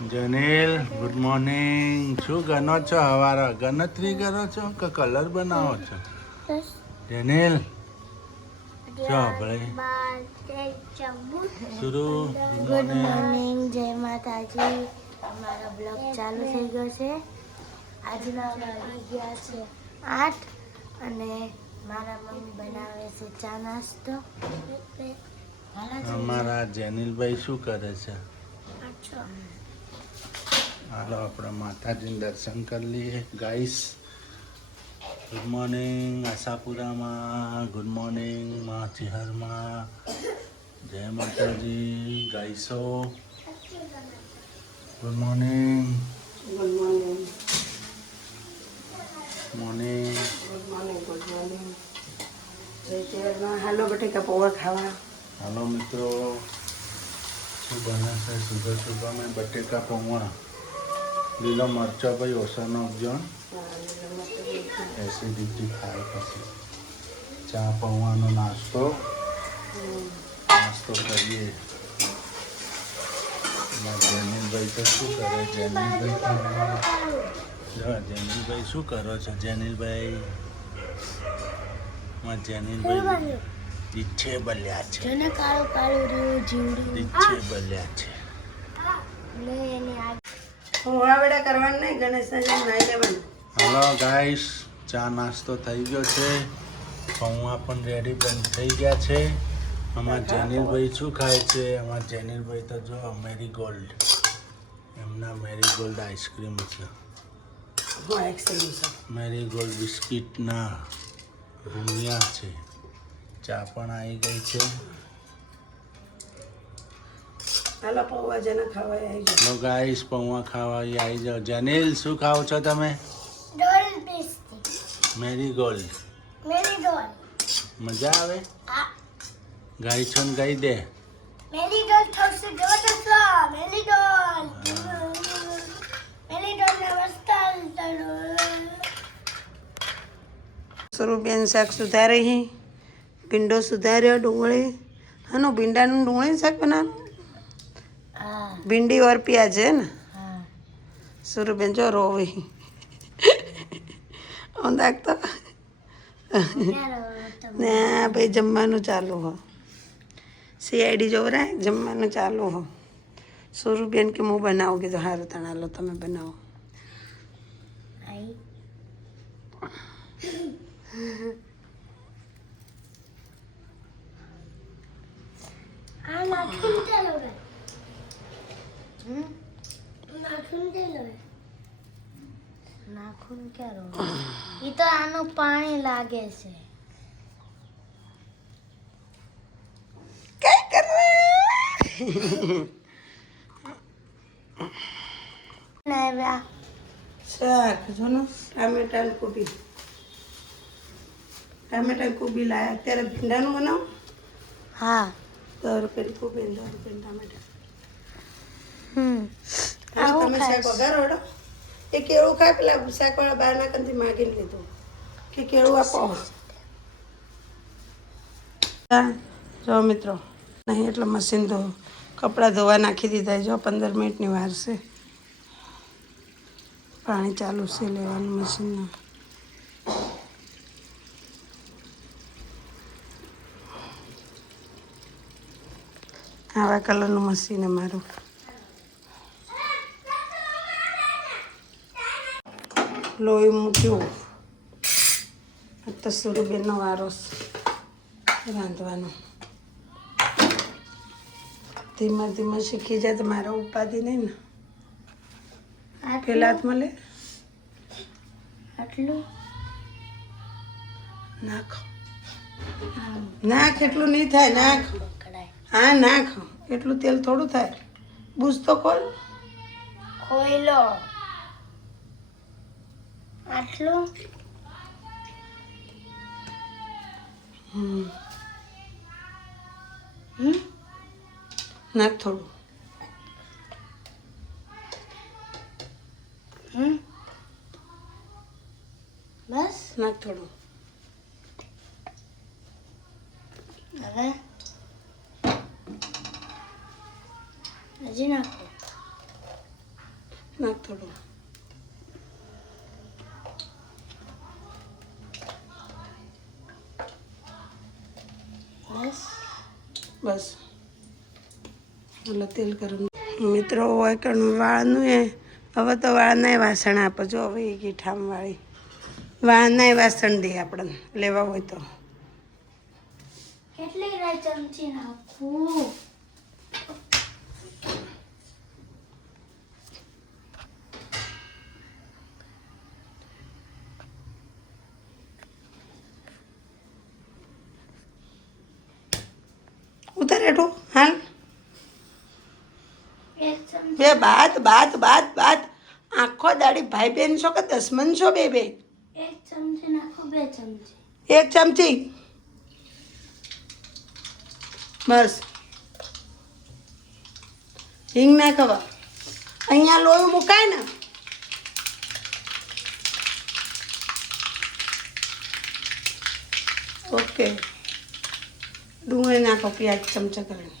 જનીલ good morning. શું ગણો છો હવારે? ગણતરી કરો છો કે કલર બનાવો છો? જનીલ શું ભાઈ શરૂ? ગુડ મોર્નિંગ, જય માતાજી. અમારો બ્લોગ ચાલુ થઈ ગયો છે. આજના વાગી ગયા છે 8 અને મારા મમ્મી બનાવે છે ચા નાસ્તો. અમારા જેનિલભાઈ શું કરે છે? હાલો આપણે માતાજીને દર્શન કરી લઈએ ગાઈસ. ગુડ મોર્નિંગ આશાપુરામાં, ગુડ મોર્નિંગ માચિહરમાં. જય માતાજી ગાઈસો. Good morning. Good morning. Morning. Good morning. Good morning. જય હાલો બટેકા પૌવા ખાવા. હાલો મિત્રો, શું બને છે? સુગર સુગરમાં બટેકા પૌવા. લીલો મરચો ભાઈ ઓછો નાખજો, એસિડિટી થાય પછી. ચા પૌવાનો નાસ્તો કરીએ. જેનિલભાઈ તો શું કરે? જેનિલભાઈ શું કરો છો? જેનિલભાઈ ઈચ્છે બલ્યા છે. જોને કાળું કાળું રહ્યું જીવડું ઈચ્છે બલ્યા છે. ને એની આ પૌવા વડા કરવાનું નહીં, ગણેશના જેમ નાઈ લેવાનું. હલો ગાઈસ, ચા નાસ્તો થઈ ગયો છે. પૌવા પણ રેડી બંધ થઈ ગયા છે. અમારા જેનિલભાઈ શું ખાય છે? અમારા જેનિલભાઈ તો જો મેરીગોલ્ડ, એમના મેરીગોલ્ડ આઈસ્ક્રીમ છે. હા, એક્સેલન્ટ છે. મેરીગોલ્ડ બિસ્કિટના ભૂમિયા છે. ચા પણ આવી ગઈ છે. હાલો પૌવા જેને ખાવાય આવી જાય. લો ગાઈસ, પૌવા ખાવા આવી જાઓ. જેનિલ શું ખાઓ છો તમે? ડોલ બિસ્કિટ મેરીગોલ્ડ. મેરી ડોલ મજા આવે? આ ગાઈ છો ને ગાઈ દે. મેરી ડોલ થોડું જોર દો. મેરી ડોલ ને વસ્તાલ તળો. સ્વરૂપબેન શાક સુધારે, ભીંડો સુધાર્યો, ડુંગળી. હાનું ભીંડાનું ડુંગળી શાક બનાવવાનું? હા ભીંડી ઓર પ્યાજ હે ને? હા સ્વરૂપબેન જો રોવી દાખતો ને ભાઈ જમવાનું ચાલુ હો. સીઆઈડી જોવરાય જમવાનું ચાલુ હો. સ્વરૂપબેન કે હું બનાવું? કીધું સારું તણા લો તમે બનાવો. આઈ આ નાખું ચાલો રે નાખું ક્યાં રો ઈ તો આનું પાણી લાગે છે. કઈ કરવા નાવ્યા શાક જો ને ટામેટાની કોબી. ટામેટાની કોબી લાયા. અત્યારે ભીંડાનું બનાવો. હા 10 રૂપિયાની કોબી, 10 રૂપિયાની ટામેટા. આવું તમે શાક વઘારો હેડો. એ કેળું ખાય, પેલા શાકવાળા બહારના કંથી માગીને લીધું કે કેળું આપો. જો મિત્રો, નહીં એટલે મશીન કપડાં ધોવા નાખી દીધા. જો 15 મિનિટની વાર છે. પાણી ચાલુ છે લેવાનું મશીનનું. આવા કલરનું મશીન અમારું. લોહી મૂક્યું. તો સુરુબેનનો વારો રાંધવાનો. ધીમે ધીમે શીખી જાય તો મારા ઉપાધિ નહીં ને. પેલા હાથમાં લે. આટલું નાખ નાખ, એટલું નહીં થાય. નાખ. પકડાય હા નાખ, એટલું તેલ થોડું થાય. બૂઝ તો ખોલ. ખોઈલો આટલું નાખ થોડું. બસ નાખ થોડું. હવે હજી નાખો. નાખ થોડું. બસ એટલે તેલ ગરમ. મિત્રો હોય કે વાળનું એ હવે તો વાળના વાસણ આપો જો હવે એ ગીઠામવાળી વાળના વાસણ દે આપણને લેવા હોય તો. કેટલી રાઈ ચમચી નાખું? ઉતાર હેઠું હાલ. એક ચમચી. બે બાદ આખો દાડી ભાઈ બેન છો કે દસમન છો બે? એક ચમચી નાખું, 2 ચમચી. 1 ચમચી બસ. હિંગ નાખવા અહીંયા લોહી મુકાય ને. ઓકે ડુંગળી નાખો પ્યાજ ચમચા કરીને.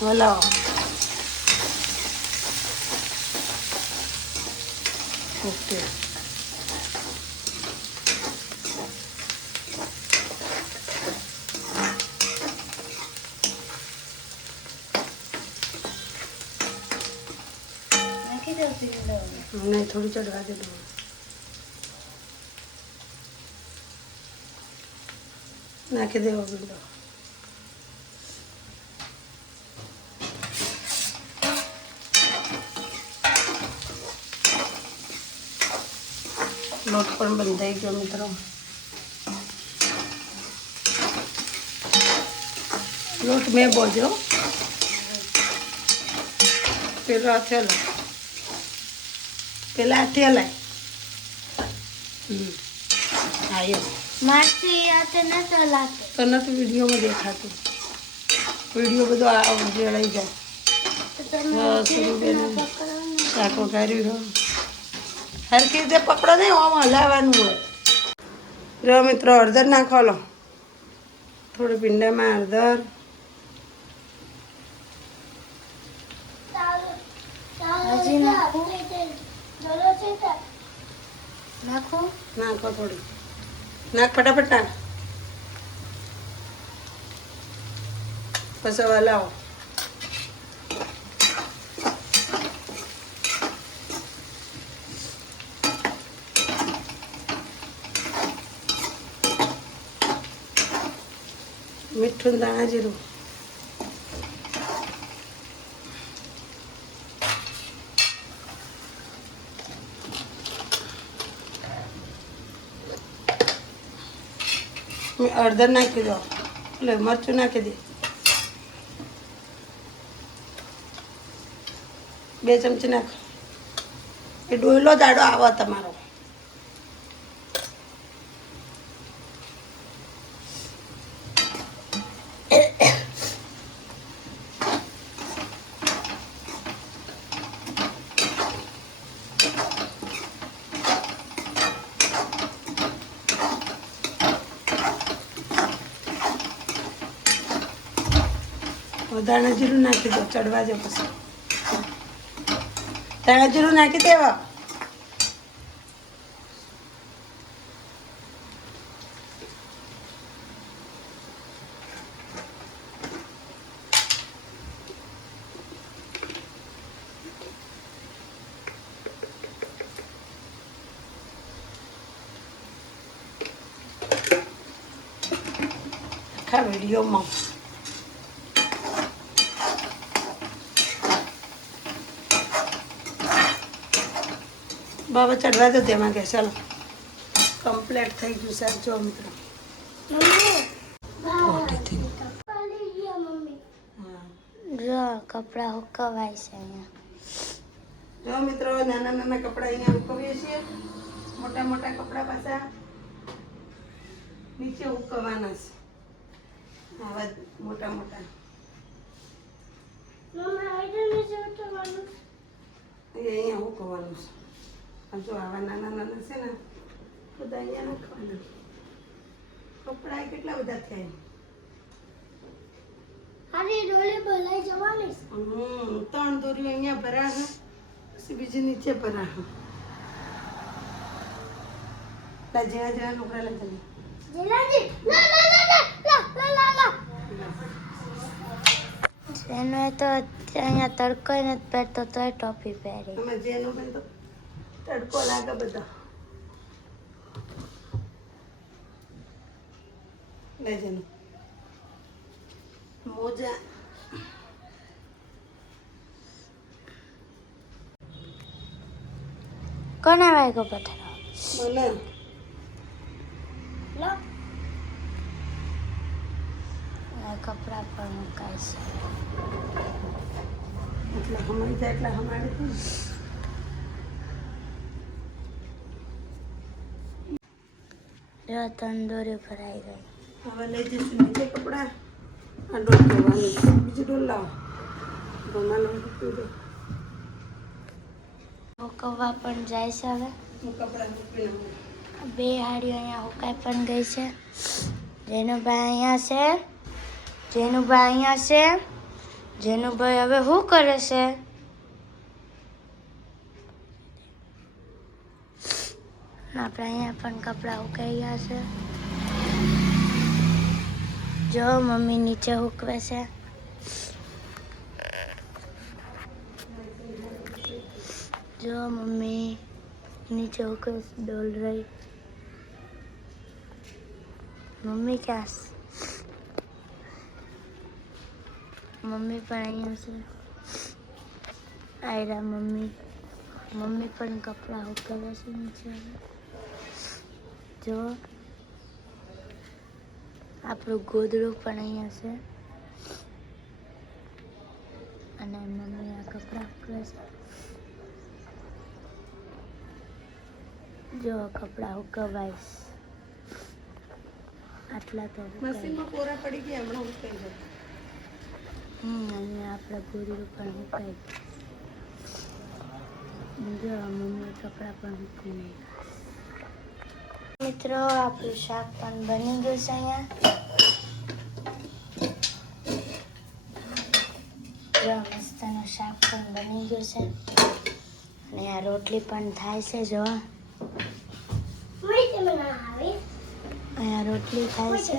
હલાવો. ઓકે નાખી દઉં પીલો. નહીં થોડી ચડવા દે ડુંગળી. નાખી દેવો બીલો. લોટ પણ બંધાઈ ગયો મિત્રો. લોટ મેં બોજો પેલા હાથે હલાય. પેલા હાથે હલાય. હા એમ મારથી હાથે નતો લાગતો. તને તો વિડીયોમાં દેખાતું. વિડીયો બધો જળાઈ જાય. તો તમે હા, ધીરે સુરુબેન. ધીરે પકડો ને. શાકો કર્યું હરખી રીતે પકડો નહીં આમ હલાવવાનું હોય. જો મિત્રો હળદર નાખો લો. થોડી ભીંડામાં હળદર. હજી નાખું? નાખું? નાખો થોડી. નાખ ફટાફટ નાખ. પછી હલાવો. મીઠું ને દાણા જીરું. હળદર નાખી દો. એટલે મરચું નાખી દે. 2 ચમચી નાખ. એ ડોયલો જાડો આવો તમારો. ધાણા જીરું નાખી દો. ચડવા દો. પછી ધાણા જીરું નાખી દેવા. આખા વિડીયોમાં બાબા ચડવા દો તેમાં કે ચાલો કમ્પ્લીટ થઈ ગયું શાક. જો મિત્રો જો કપડાં હુકવાય છે અહીંયા. જો મિત્રો નાના નાના કપડાં અહીંયા ઉકવીએ છીએ. મોટા મોટા કપડાં પાછા નીચે ઉકવવાના છે. આવા મોટા મોટા અહીંયા મૂકવાનું છે. આ જો આવા નાના નાના છે ને બધા અહીંયા નાખવાના. કપડા કેટલા બધા થયા. અરે ડોલે ભલાઈ જવાની 3 દોરીઓ અહીંયા ભરા છે, પછી બીજી નીચે ભરા છે. ઝીણા ઝીણા ટુકડા લઈ જઈએ. જીલાજી લા લા લા લા લા લા લા જેનો તો અહીંયા તડકો નથી પહેરતો તોય ટોપી પહેરી. અમે જેનું પણ તો તડકો લાગે બધા. લઈ જવાનું મોજા. કોને વાગ્યો પથ્થર? મને લો આ કપડા પણ મુકાય છે. એટલા હમાઈ જાય એટલા હમાડી દે. જો તંદૂરી ભરાઈ ગઈ. હવે લઈ જઈશું નીચે કપડા. આ ડોલ ધોવાની છે. બીજું ડોલ લાવો. ધોવાનું મૂકી દો. હુકવવા પણ જાય છે. હવે હું કપડાં મૂકી લઉં. બે હાડીઓ અહીંયા હુકાઈ પણ ગઈ છે. જેનુભાઈ અહીંયા છે, જેનુભાઈ અહીંયા છે. જેનુભાઈ હવે શું કરે છે? આપણે અહીંયા પણ કપડાં હુકાઈ ગયા છે. જો મમ્મી નીચે હુકવે છે. જો મમ્મી નીચે હુકવે છે. ડોલ રહી. મમ્મી ક્યાં છે? મમ્મી પણ અહીંયા છે. આયરા મમ્મી. મમ્મી પણ કપડાં હુકવે છે નીચે. જો આપણું ગોદડું પણ અહીંયા છે અને મમ્મી આ કપડાં હુકવે છે. જો કપડાં હુકવાઈશ. આટલા તો હુકાય. મશીનમાં કોરા પડી ગયા હમણાં ઉતરી જાય. અહીંયા આપણા ગોદડું પણ હુકાય. જો મમ્મી કપડાં પણ મૂકી નાખ્યા. મિત્રો આપણું શાક પણ બની ગયું છે. અહીંયા જો મસ્તનું શાક પણ બની ગયું છે અને આ રોટલી પણ થાય છે. જો અહીંયા રોટલી થાય છે.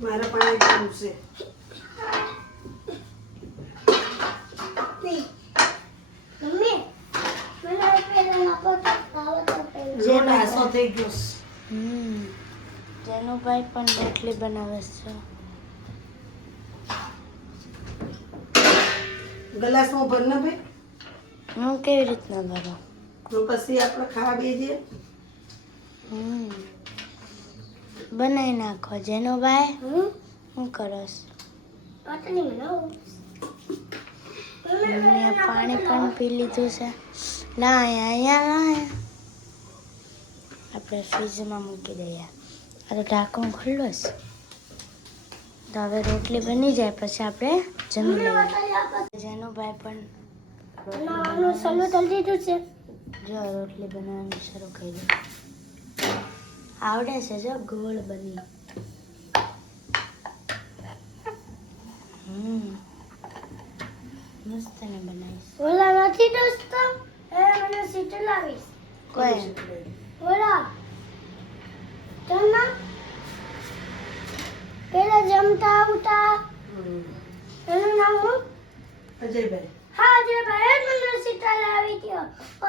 મારે પાણી પીવું છે. નાસો થઈ ગયો છે. જેનુભાઈ પણ રોટલી બનાવે છે. ગ્લાસમાં ભર ને ભાઈ. હું કેવી રીતના ભરું? પછી આપણે ખાવા બેસીએ. બનાવી નાખો. જેનુભાઈ શું કરોસ? મમ્મીએ પાણી પણ પી લીધું છે. ના અહીંયા આપણે ફ્રીજમાં મૂકી દઈએ. આ તો ઢાંકણ ખુલ્લું છે. તો હવે રોટલી બની જાય પછી આપણે જમી લઈએ. જેનુભાઈ પણ જો રોટલી બનાવવાનું શરૂ કરી દે. આવડે છે. જો ગોળ બની. મસ્ત ને બનાવીશ. ઓલા નથી દોસ્તો મને સીટ લાવીશ. કોઈ ઓલા તને પેલા જમતા આવતા એનું નામ હું? અજયભાઈ. હા જે ભાઈ મને સીટ લાવી ત્યો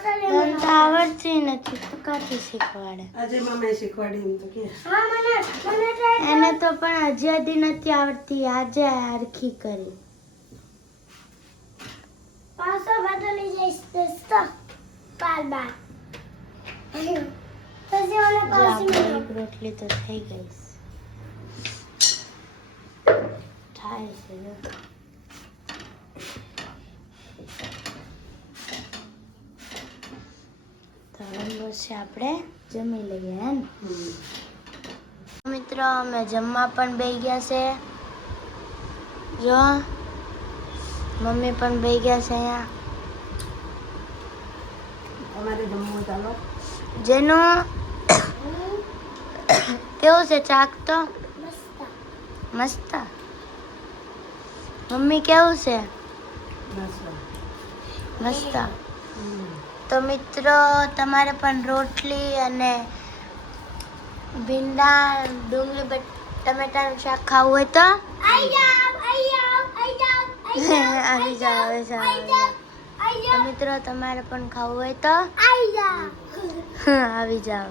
તને તો આવડતી નથી તો કાથી શીખવાડે? આજે મામાએ શીખવાડી એમ તો કે. હા મને try એને તો પણ હજી સુધી નથી આવડતી. આજે હરખી કરી. પાછો બદલી જઈશ દોસ્તો બાર પછી મને જો પાછી આપણી મળો. એક રોટલી તો થઈ ગઈ છે. થાય છે જો. તો હવે પછી આપણે જમી લઈએ હે ને? મિત્રો અમે જમવા પણ બેસી ગયા છે. જો મમ્મી પણ બેસી ગયા છે અહીંયા. તમારે જમવું ચાલો. જેનું કેવું છે ચાક તો મસ્ત. મમ્મી કેવું છે? મસ્ત. તો મિત્રો તમારે પણ રોટલી અને ભીંડા ડુંગળી ટમેટાનું શાક ખાવું હોય તો આવી જાઓ આવી જાઓ. તો મિત્રો તમારે પણ ખાવું હોય તો આવી જાઓ.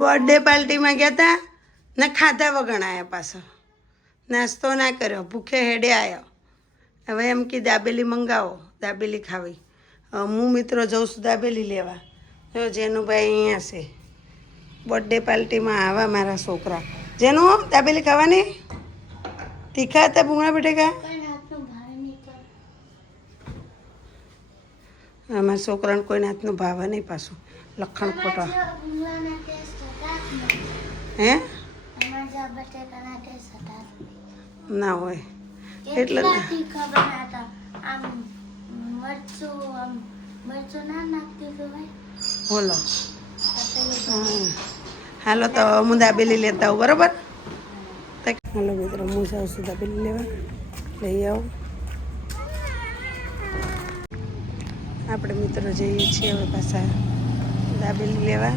બર્થડે પાર્ટીમાં ગયા હતા ને ખાધા વગર આવ્યા પાછો. નાસ્તો ના કર્યો, ભૂખે હેડે આવ્યો. હવે એમ કે દાબેલી મંગાવો, દાબેલી ખાવી. હું મિત્રો જઉં છું દાબેલી લેવા. જો જેનુભાઈ અહીંયા છે. બર્થડે પાર્ટીમાં આવા મારા છોકરા. જેનું દાબેલી ખાવાની તીખા હતા ભૂંગળા બટેકા. અમારા છોકરાને કોઈને હાથનું ભાવે નહીં પાછું. લખણ ખોટા હે ના હોય એટલે બોલો. હાલો તો હું દાબેલી લેતા આવું બરાબર. હાલો મિત્રો હું જાઉં છું દાબેલી લેવા. લઈ આવું. આપણે મિત્રો જઈએ છીએ હવે પાછા દાબેલી લેવા.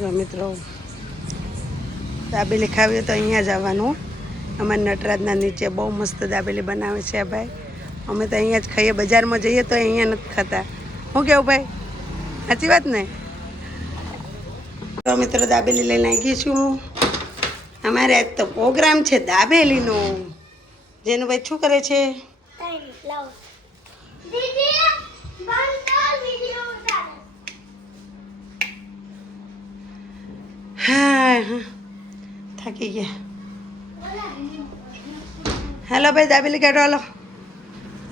જો મિત્રો દાબેલી ખાવી તો અહીંયા જ આવવાનું. અમારે નટરાજના નીચે બહુ મસ્ત દાબેલી બનાવે છે ભાઈ. અમે તો અહીંયા જ ખાઈએ. બજારમાં જઈએ તો અહીંયા નથી ખાતા. શું કેવું ભાઈ? સાચી વાત ને? તો મિત્રો દાબેલી લઈને આવી ગઈ છું હું. અમારે આજ તો પ્રોગ્રામ છે દાબેલીનો. જેનું ભાઈ શું કરે છે? હા થાકી ગયા. હાલો ભાઈ દાબેલી કાઢો. હાલો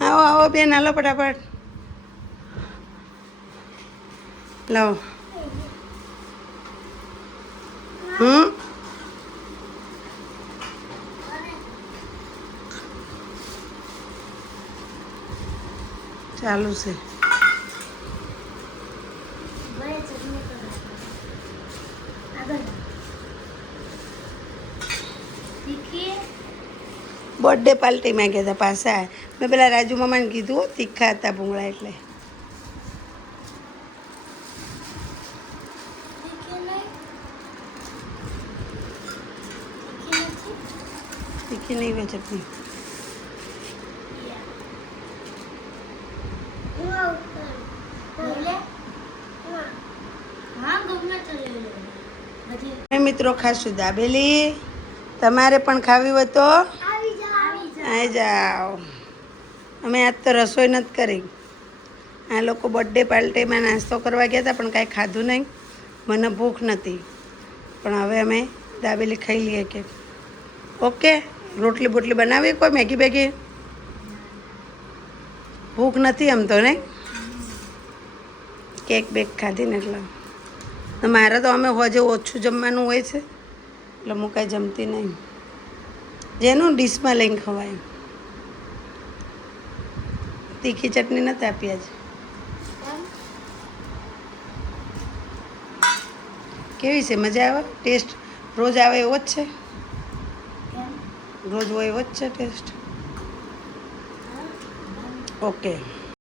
આવો આવો બેન, હાલો ફટાફટ લાવો. ચાલુ છે. બર્થડે પાર્ટીમાં ગયા હતા પાછા. મેં પેલા રાજુ મામાને કીધું તીખા હતા ભૂંગળા એટલે. તીખી નહીં હોય ચટણી. મિત્રો ખાશું દાબેલી. તમારે પણ ખાવી હોય તો આવી જાઓ. અમે આજ તો રસોઈ નથી કરી. આ લોકો બર્થડે પાર્ટીમાં નાસ્તો કરવા ગયા હતા પણ કાંઈ ખાધું નહીં. મને ભૂખ નથી પણ હવે અમે દાબેલી ખાઈ લઈએ કે ઓકે. રોટલી બોટલી બનાવી કોઈ મેગી બેગી? ભૂખ નથી આમ તો નહીં. કેક બેક ખાધી ને એટલે મારે તો અમે હોજે ઓછું જમવાનું હોય છે એટલે હું કાંઈ જમતી નહીં. જેનું ડીશમાં લઈને ખવાય. તીખી ચટણી નથી આપી આજે. કેવી છે? મજા આવે? ટેસ્ટ રોજ આવે એવો જ છે? રોજ હોય એવો જ છે ટેસ્ટ? ઓકે.